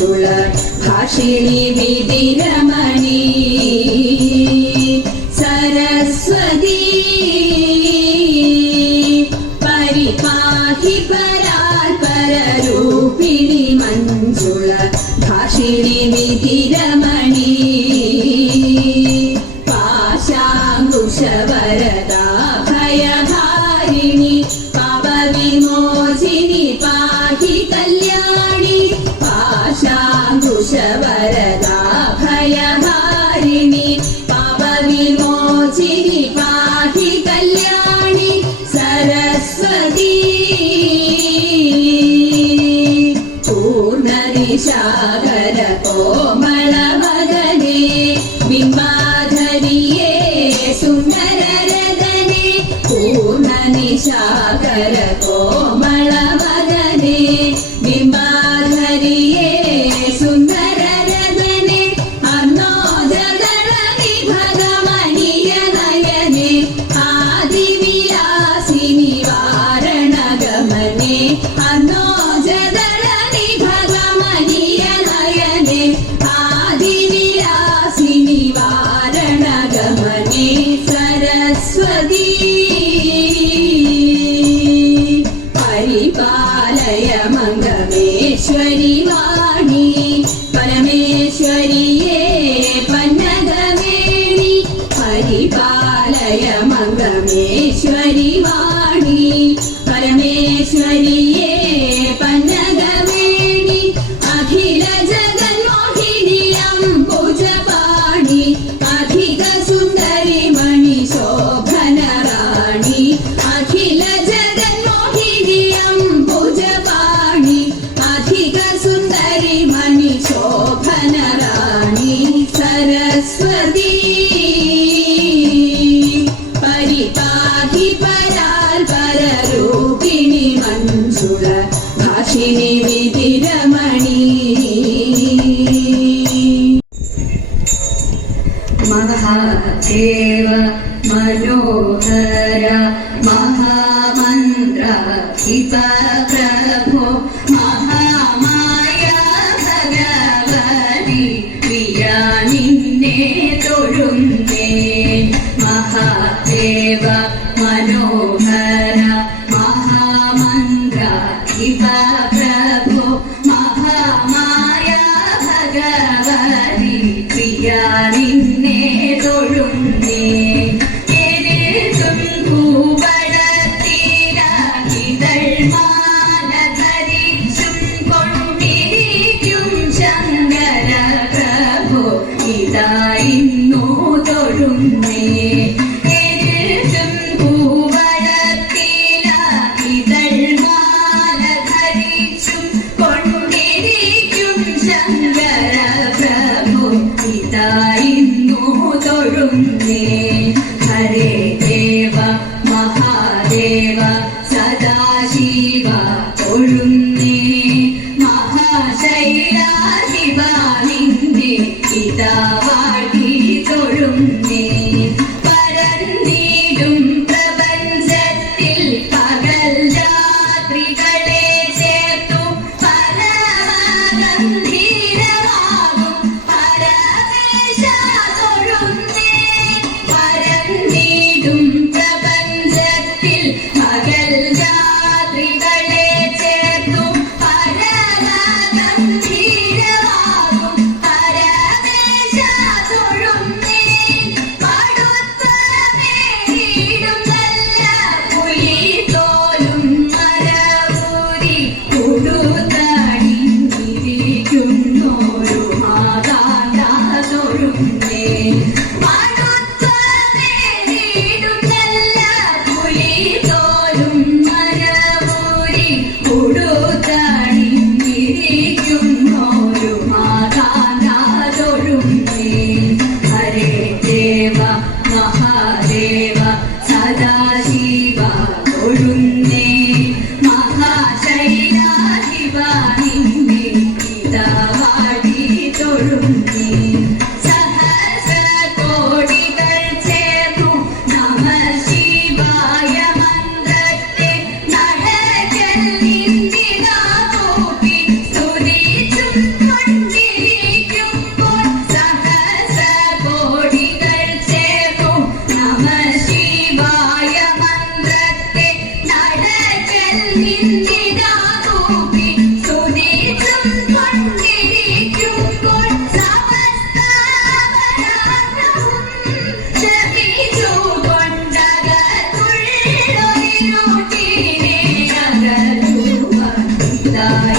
മഞ്ജുള ഭാഷിണി വിധിരമണി സരസ്വതി പരിപാഹി പരാൽപരരൂപിണി മഞ്ജുള ഭാഷിണി വിധിരമണി പാശാങ്കുശവരദാ ഭയഹാരിണി പാപവിമോചിനി പാഹി കല്യാണി പാശാങ്കുശവരദാ ഭയഹാരിണി പാപവിമോചിനി പാഹി കല്യാണി സരസ്വതി പൂർണ്ണനിശാകര കോമളവദനേ ബിംബാധരിയേ സുന്ദരരദനേ പൂർണ്ണനിശാകര കോമളവദനേ ബിംബാധരിയേ സുന്ദരരദനേ അർണോജദളനി ഭഗമനീയ നയനേ ആദിവിലാസിനി വാരണഗമനേ അർണോജദളനി ഭഗമനീയ നയനേ ആദിവിലാസിനി വാരണഗമനേ സരസ്വതി പരിപാലയ മംഗമേശ്വരി വാണി പരമേശ്വരിയേ പന്നഗവേണി പരിപാലയ മംഗമേശ്വരി വാണി പരമേശ്വരിയേ പന്നഗവേണി അഖില ജഗന്മോഹിനിയം പൂജപാണി അധിക സുന്ദരി മണി ശോഭന റാണി അഖില ജഗന്മോഹിനിയം പൂജപാണി അധിക സുന്ദരി മണി ശോഭന റാണി സരസ്വതി പരിപാഹി പരാൽപരരൂപിണി മഞ്ജുള ഭാഷിണി വിധിരമണി മഹാദേവ മനോഹര മഹാമന്ത്ര ഹിത പ്രഭോ മഹാമായ ഭഗവതി പ്രിയ നിന്നെ തൊഴുന്നേ മഹാദേവ മനോഹര മഹാമന്ത്ര ഹിത പ്രഭോ മഹാമായ ഭഗവതി പ്രിയ നിന്നെ തൊഴുന്നേ മാല ധരിച്ചും കൊണ്ടിരിക്കും ശങ്കര പ്രഭു ഇതായിരുന്നു തൊഴുന്നേ എഴുതും പൂവളത്തില ഇതൾ മാല ധരിച്ചും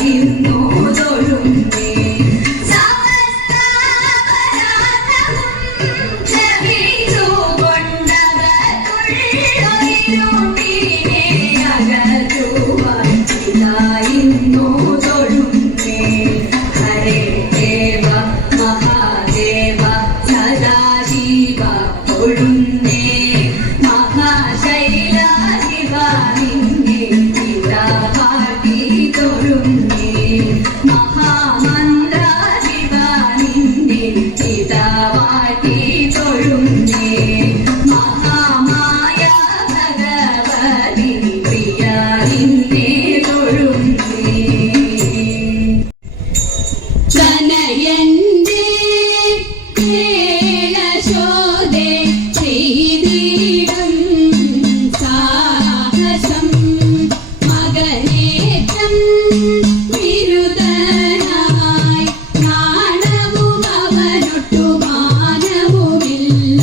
ഇന്നു തൊഴുന്നേ സമസ്ത ഇന്നു തൊഴുന്നേ ഹരേ ദേവ മഹാദേവ സദാശിവ തൊഴുന്നേ മഹാശൈലാധിപ നിന്നെ പിതാവാട്ടി തൊഴുന്നേ മഹാമന്ത്രാധിപ നിന്നെ പിതാവാട്ടി തൊഴുന്നേ മഹാമായ ഭഗവതി പ്രിയ നിന്നെ തൊഴുന്നേ കനയന്റെ കേളശോധേ ചെയ്തിടും സാഹസം മകനേറ്റം വിരുദ്ധനായി നാണവും അവനൊട്ടു മാനവുമില്ല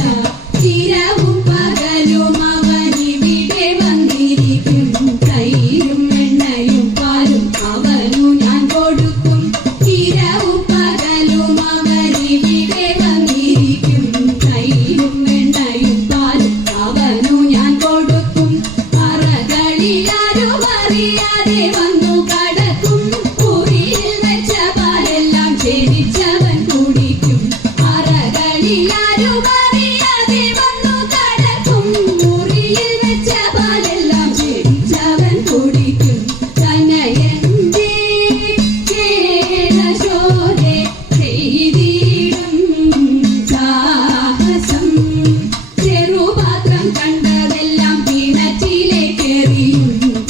ചിരവും പകലും അവനിവിടെ വന്നിരിക്കും തൈരും എണ്ണയും പാലും അവനു ഞാൻ കൊടുക്കും ചിരവും പകലും അവനിവിടെ വന്നിരിക്കും തൈരും എണ്ണയും പാലും അവനു ഞാൻ കൊടുക്കും പറകളിലാരും അറിയാതെ വന്നു കടക്കും കുറിയിൽ വെച്ച പാലെല്ലാം ക്ഷണിച്ചവൻ കുടിക്കും പറകളിലാരും അറിയാതെ വന്നു കടക്കും കുറിയിൽ വെച്ച പാലെല്ലാം ക്ഷണിച്ചവൻ കുടിക്കും തനയന്റെ കേളശോധേ ചെയ്തിടും സാഹസം ചെറുപാത്രം കണ്ടതെല്ലാം കിണറ്റിലേക്കെറിയും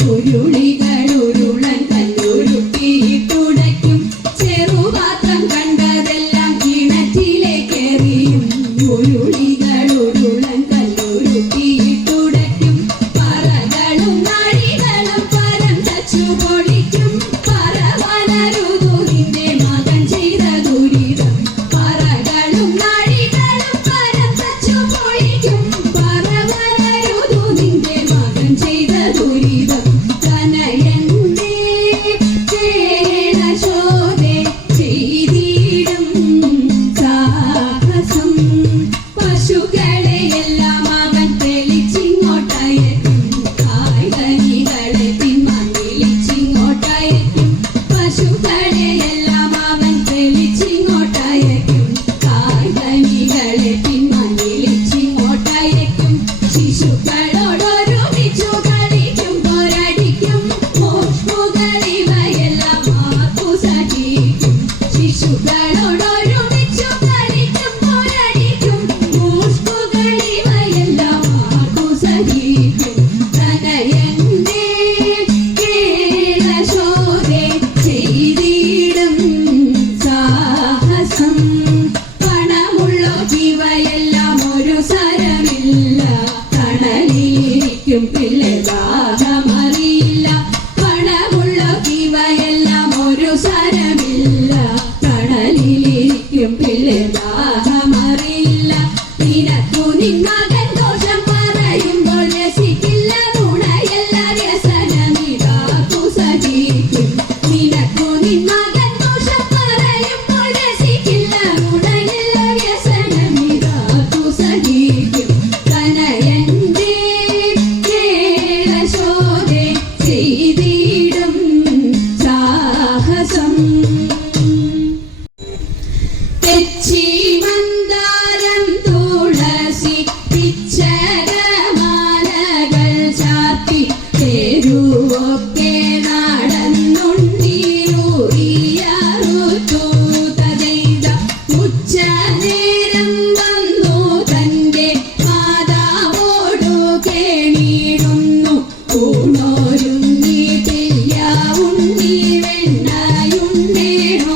ഉരുളികൾ ഉരുളൻ കല്ലുരുട്ടിയിട്ടുടയ്ക്കും ചെറുപാത്രം കണ്ടതെല്ലാം കിണറ്റിലേക്കെറിയും ഉരുളികൾ ഉരുളൻ കല്ലുരുട്ടിയിട്ടുടയ്ക്കും പറകളും നാഴികളും പരം തച്ചു പൊളിക്കും പറവനരുതു നിന്റെ മകൻ ചെയ്ത ദുരിതം പറകളും നാഴികളും പരം തച്ചു പൊളിക്കും പറവനരുതു നിന്റെ മകൻ ചെയ്ത ദുരിതം കനയന്റെ കേളശോധേ ചെയ്തിടും സാഹസം പശുക്കളെയെല്ലാം അവൻ തെളിച്ചിങ്ങോട്ടയക്കും കായ്കനികളെ പിൻമണിലിച്ചിങ്ങോട്ടയക്കും പശുക്കളെയെല്ലാം അവൻ തെളിച്ചിങ്ങോട്ടയക്കും കായ്കനികളെ പിൻമണിലിച്ചിങ്ങോട്ടയക്കും ശിശുക്കളോടൊരുമിച്ചു കളിക്കും പോരടിക്കും മോഷ്മുകളിവയെല്ലാം മാർക്കു സഹിക്കും ശിശുക്കളോടൊരുമിച്ചു കളിക്കും പോരടിക്കും മോഷ്മുകളിവയെല്ലാം മാർക്കു സഹിക്കും തനയന്റെ കേളശോധേ ചെയ്തിടും സാഹസം പണമുള്ളോ ഇവയെല്ലാം ഒരു സരമില്ല കണലിരിക്കും പിള്ളെ ദാഹമറിയില്ല പണമുള്ളോ ഇവയെല്ലാം ഒരു സരമില്ല കണലിരിക്കും പിള്ളെ ദാഹമറിയില്ല നിനക്കു നിൻ മകൻ ദോഷം പറയുമ്പോൾ രസിക്കില്ല നുണയല്ല വ്യസനമിതാക്കു സഹിക്കും നിനക്കു നിൻ മകൻ ദോഷം പറയുമ്പോൾ രസിക്കില്ല നുണയല്ല വ്യസനമിതാക്കു സഹിക്കും കനയന്റെ കേളശോധേ ചെയ്തിടും സാഹസം തെച്ചി മന്ദാരം തുളസി പിച്ചകമാലകൾ ചാത്തി തെരുവൊക്കെ നടന്നുണ്ടീറുറിയാറുത്തു തജൈത ഉച്ച നേരം വന്നു തന്റെ മാതാവോടു കേണിടുന്നു ൂണോരുങ്ങിട്ടില്ല ഉണ്ണി വെണ്ണയുണ്ടേണോ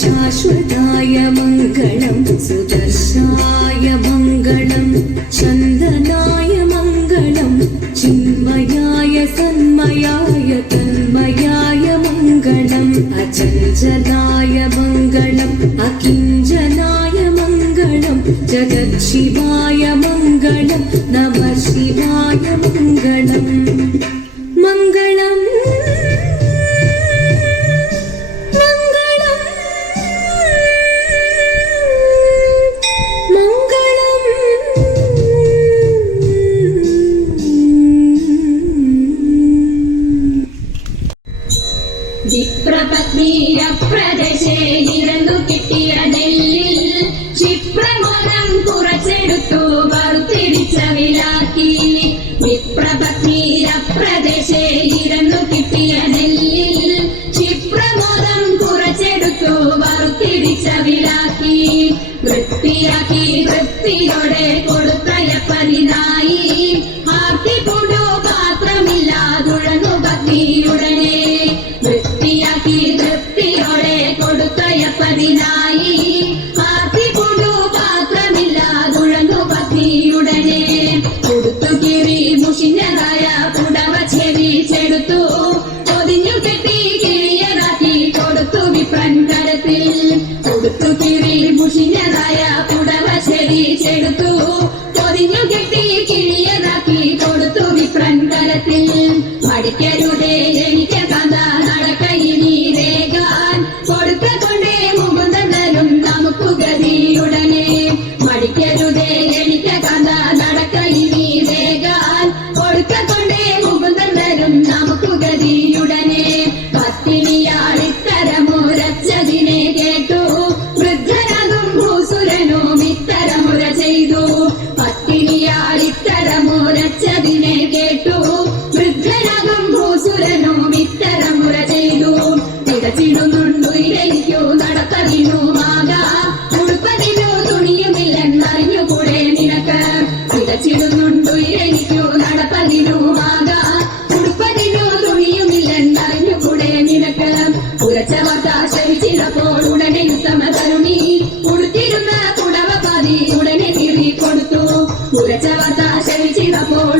शाश्वताय मङ्गलं सुदर्शाय मङ्गलं चन्दनाय मङ्गलं चिन्मयाय सन्मयाय तन्मयाय मङ्गलम् अचञ्चलाय मङ्गलम् अकिञ्चनाय मङ्गलं जगत्शिवाय मङ्गलं नमः शिवाय मङ्गलम् मङ्गलम् വിപ്രപത്നീരപ്രദേശേ ഇരന്നു കിട്ടിയ നെല്ലിൽ ക്ഷിപ്രമോദം കുറച്ചെടുത്തു വറുത്തിരിച്ച വിലാക്കി. വിപ്രപത്നീരപ്രദേശേ ഇരന്നു കിട്ടിയ നെല്ലിൽ ക്ഷിപ്രമോദം കുറച്ചെടുത്തു വറുത്തിരിച്ച വിലാക്കി. വൃത്തിയാക്കി വൃത്തിയോടെ കൊടുത്തയപ്പതിനായി ആർത്തിപ്പുടു പാത്രമില്ലാതുഴന്നു പത്നിയുടനെ. വൃത്തിയാക്കി വൃത്തിയോടെ കൊടുത്തയപ്പതിനായി ആർത്തിപ്പുടു പാത്രമില്ലാതുഴന്നു പത്നിയുടനെ. കൊടുത്തു കീറി മുഷിഞ്ഞതായ പുടവ ചെവിച്ചെടുത്തു പൊതിഞ്ഞു കെട്ടി കിഴിയതാക്കി കൊടുത്തു വിപ്രൻ കരത്തിൽ. കൊടുത്തു കീറി മുഷിഞ്ഞതായ പുടവ ചെവിച്ചെടുത്തു പൊതിഞ്ഞു കെട്ടി കിഴിയതാക്കി കൊടുത്തു വിപ്രൻ കരത്തിൽ. മടിക്കരുതേ എനിക്ക് കഥ നടക്കയിനി വേഗാൻ കൊടുക്ക കൊണ്ടേ മുകുന്ദനും നമുക്ക് ഗതിയുടനെ. മടിക്കരുതേ എനിക്ക് കഥ നടക്കയിനി വേഗാൻ കൊടുക്ക കൊണ്ടേ മുകുന്ദനും നമുക്ക് ഗതിയുടനെ. പത്തിനിയാളിത്തരമുരച്ചതിനെ കേട്ടു വൃദ്ധനാകും ഭൂസുരനും ഇത്തരമുര ചെയ്തു. പത്തിനിയാളിത്തരമുരച്ചതിനെ കേട്ടു വൃദ്ധനാകും ഭൂസുരനും ഇത്തരമുര ചെയ്തു. തികച്ചിടുന്നുണ്ടു ഇരയ്ക്കു നടത്തതിനുമാക ഉടുപ്പതിനു തുണിയുമില്ലെന്നറിഞ്ഞുകൂടെ നിനക്ക്. തികച്ചിടുന്നുണ്ടു ഇരയ്ക്കു നടപ്പതിനുമാക ഉടുപ്പതിനു തുണിയുമില്ലെന്നറിഞ്ഞുകൂടെ നിനക്ക്. ഉരച്ച വാർത്ത ശ്രവിച്ചിടപ്പോൾ ഉടനെ ഉത്തമ തരുണി ഉടുത്തിരുന്ന പുടവ പാതി ഉടനെ കീറി കൊടുത്തു. ഉരച്ച വാർത്ത ശ്രവിച്ചിടപ്പോൾ